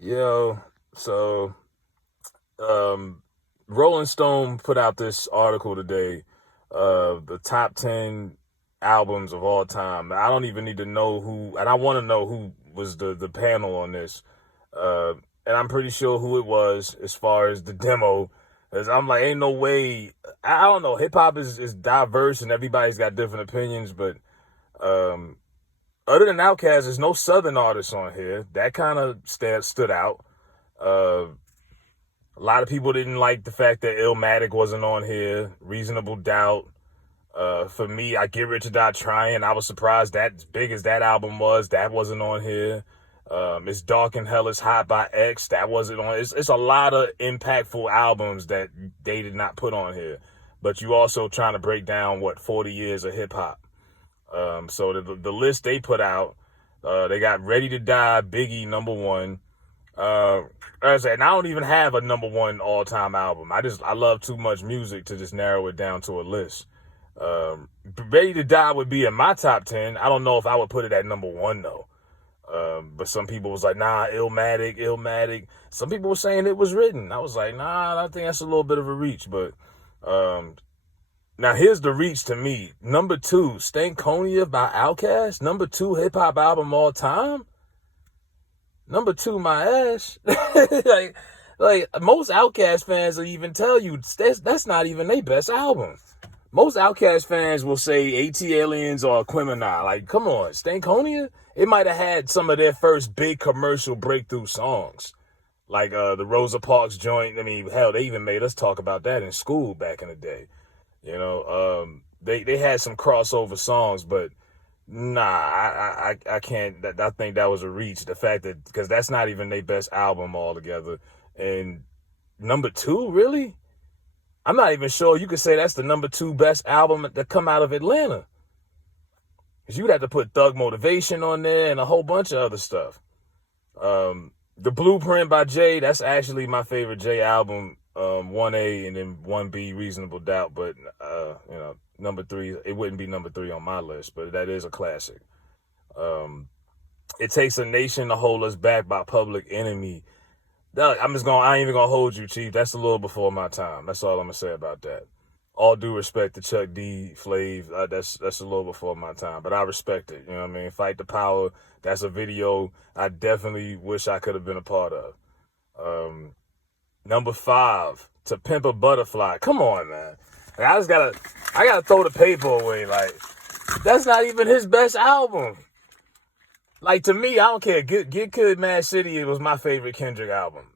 Yo, so um, Rolling Stone put out this article today, the top 10 albums of all time. I don't even need to know who, and I want to know who was the panel on this. Uh, and I'm pretty sure who it was as far as the demo. Cause I'm like, ain't no way. I don't know. Hip hop is diverse and everybody's got different opinions, but um, other than Outkast, there's no Southern artists on here. That kind of stood out. Uh, a lot of people didn't like the fact that Illmatic wasn't on here. Reasonable Doubt. For me, I Get Rich or Die Trying. I was surprised that as big as that album was, that wasn't on here. It's Dark and Hell is Hot by X. That wasn't on. It's a lot of impactful albums that they did not put on here. But you also trying to break down, 40 years of hip hop. So the list they put out, they got Ready to Die, Biggie, number one. As I said, and I don't even have a number one all time album. I love too much music to just narrow it down to a list. Um, Ready to Die would be in my top 10. I don't know if I would put it at number one though. But some people was like, nah, Illmatic. Some people were saying it was written. I was like, nah, I think that's a little bit of a reach. But um, now here's the reach to me. Number two, Stankonia by Outkast. Number two hip hop album all time. Number two, my ass. like, like most Outkast fans will even tell you that's not even their best album. Most Outkast fans will say AT Aliens or Aquemini. Like, come on, Stankonia? It might have had some of their first big commercial breakthrough songs. Like the Rosa Parks joint. I mean, hell, they even made us talk about that in school back in the day. They had some crossover songs, but nah, I can't. I think that was a reach. The fact that because that's not even their best album altogether. And number two, really, I'm not even sure you could say that's the number two best album that come out of Atlanta. Because you'd have to put Thug Motivation on there and a whole bunch of other stuff. The Blueprint by Jay, that's actually my favorite Jay album. 1A and then 1B, Reasonable Doubt. But, number three, it wouldn't be number three on my list, but that is a classic. It Takes a Nation to Hold Us Back by Public Enemy. I ain't even gonna hold you, Chief. That's a little before my time. That's all I'm gonna say about that. All due respect to Chuck D, Flav, that's a little before my time, but I respect it. You know what I mean? Fight the Power. That's a video I definitely wish I could have been a part of. Number five, To Pimp a Butterfly. Come on, man. Like, I gotta throw the paper away. Like, that's not even his best album. Like, to me, I don't care. Get Good, Mad City, it was my favorite Kendrick album.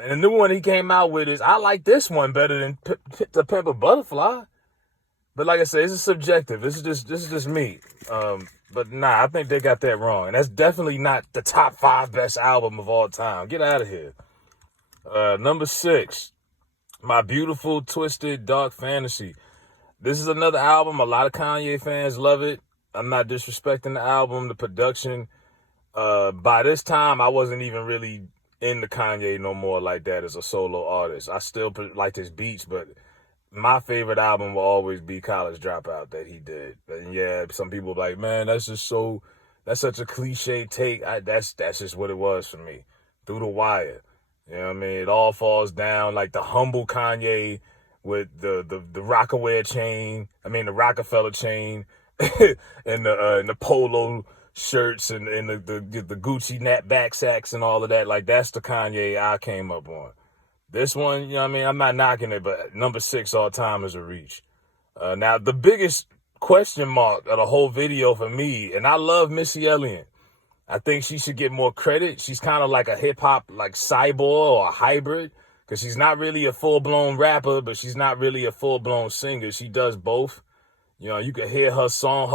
And the new one he came out with I like this one better than To Pimp a Butterfly. But like I said, this is subjective. This is just me. But nah, I think they got that wrong. And that's definitely not the top five best album of all time. Get out of here. Number six, My Beautiful Twisted Dark Fantasy. This is another album. A lot of Kanye fans love it. I'm not disrespecting the album, the production. By this time, I wasn't even really into Kanye no more like that as a solo artist. I still like his beats, but my favorite album will always be College Dropout that he did. And yeah, some people are like, man, that's such a cliche take. That's just what it was for me. Through the Wire. You know what I mean? It all falls down like the humble Kanye with the Rockaware chain. I mean, the Rockefeller chain and the polo shirts and the Gucci back sacks and all of that. Like, that's the Kanye I came up on. This one, you know what I mean? I'm not knocking it, but number six all time is a reach. Now, the biggest question mark of the whole video for me, and I love Missy Elliott. I think she should get more credit. She's kind of like a hip-hop, like cyborg or a hybrid, because she's not really a full-blown rapper, but she's not really a full-blown singer. She does both. You know, you can hear her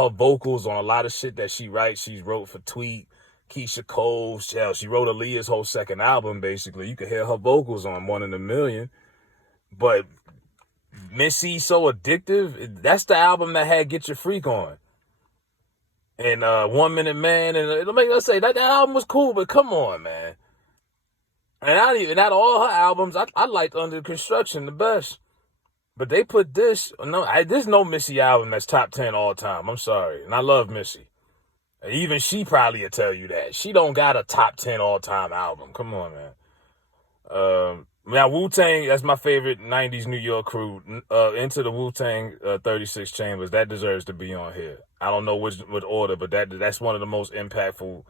vocals on a lot of shit that she writes. She's wrote for Tweet, Keisha Cole. She wrote Aaliyah's whole second album, basically. You can hear her vocals on One in a Million. But Missy So Addictive, that's the album that had Get Your Freak on. And 1 Minute Man, and it'll make us say that album was cool, but come on, man. And out of all her albums, I liked Under Construction the best. But they put there's no Missy album that's top 10 all time. I'm sorry. And I love Missy. Even she probably will tell you that. She don't got a top 10 all-time album. Come on, man. Now, Wu-Tang, that's my favorite 90s New York crew. Into the Wu-Tang 36 Chambers, that deserves to be on here. I don't know which order, but that's one of the most impactful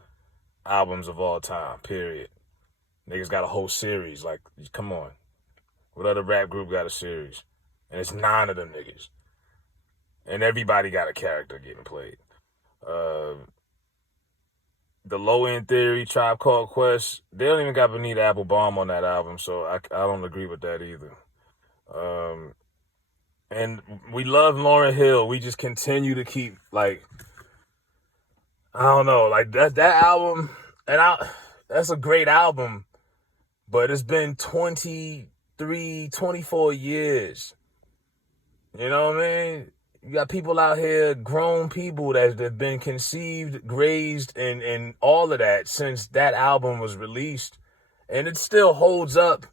albums of all time, period. Niggas got a whole series. Like, come on. What other rap group got a series? And it's 9 of them niggas. And everybody got a character getting played. The Low End Theory, Tribe Called Quest, they don't even got Bonita Applebaum on that album, so I don't agree with that either. And we love Lauryn Hill. We just continue to keep, like, I don't know, like that album, and that's a great album, but it's been 23, 24 years. You know what I mean? You got people out here, grown people that have been conceived, raised, and all of that since that album was released. And it still holds up.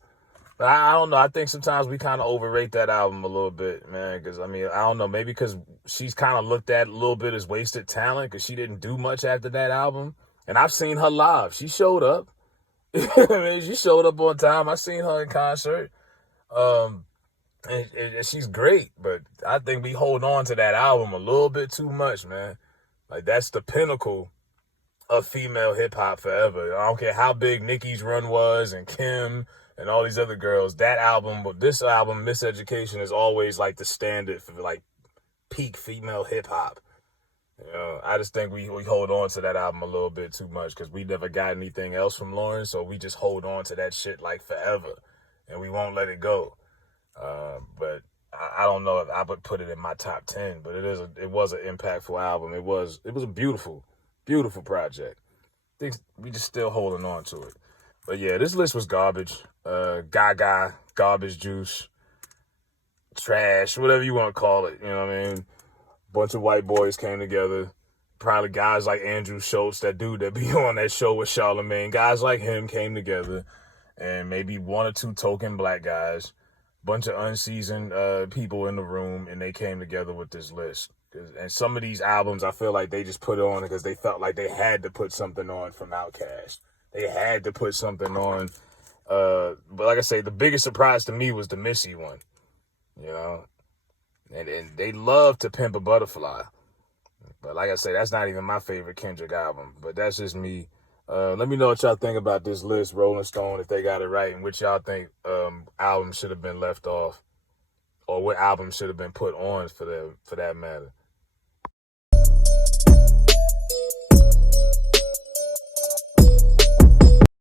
But I don't know. I think sometimes we kind of overrate that album a little bit, man. Because, I mean, I don't know. Maybe because she's kind of looked at a little bit as wasted talent because she didn't do much after that album. And I've seen her live. She showed up. I mean, she showed up on time. I seen her in concert. And she's great, but I think we hold on to that album a little bit too much, man. Like, that's the pinnacle of female hip-hop forever. I don't care how big Nicki's run was and Kim and all these other girls. That album, this album, Miseducation, is always, like, the standard for, like, peak female hip-hop. You know, I just think we hold on to that album a little bit too much because we never got anything else from Lauryn, so we just hold on to that shit, like, forever, and we won't let it go. But I don't know if I would put it in my top 10, but it was an impactful album. It was a beautiful, beautiful project. I think we just still holding on to it. But yeah, this list was garbage. Gaga, garbage juice, trash, whatever you want to call it. You know what I mean? Bunch of white boys came together. Probably guys like Andrew Schultz, that dude that be on that show with Charlamagne. Guys like him came together, and maybe 1 or 2 token black guys. Bunch of unseasoned people in the room, and they came together with this list. And some of these albums, I feel like they just put it on because they felt like they had to put something on from Outkast. They had to put something on. But like I say, the biggest surprise to me was the Missy one. You know? And they love To Pimp a Butterfly. But like I say, that's not even my favorite Kendrick album. But that's just me. Let me know what y'all think about this list, Rolling Stone, if they got it right, and which y'all think albums should have been left off, or what album should have been put on for that matter.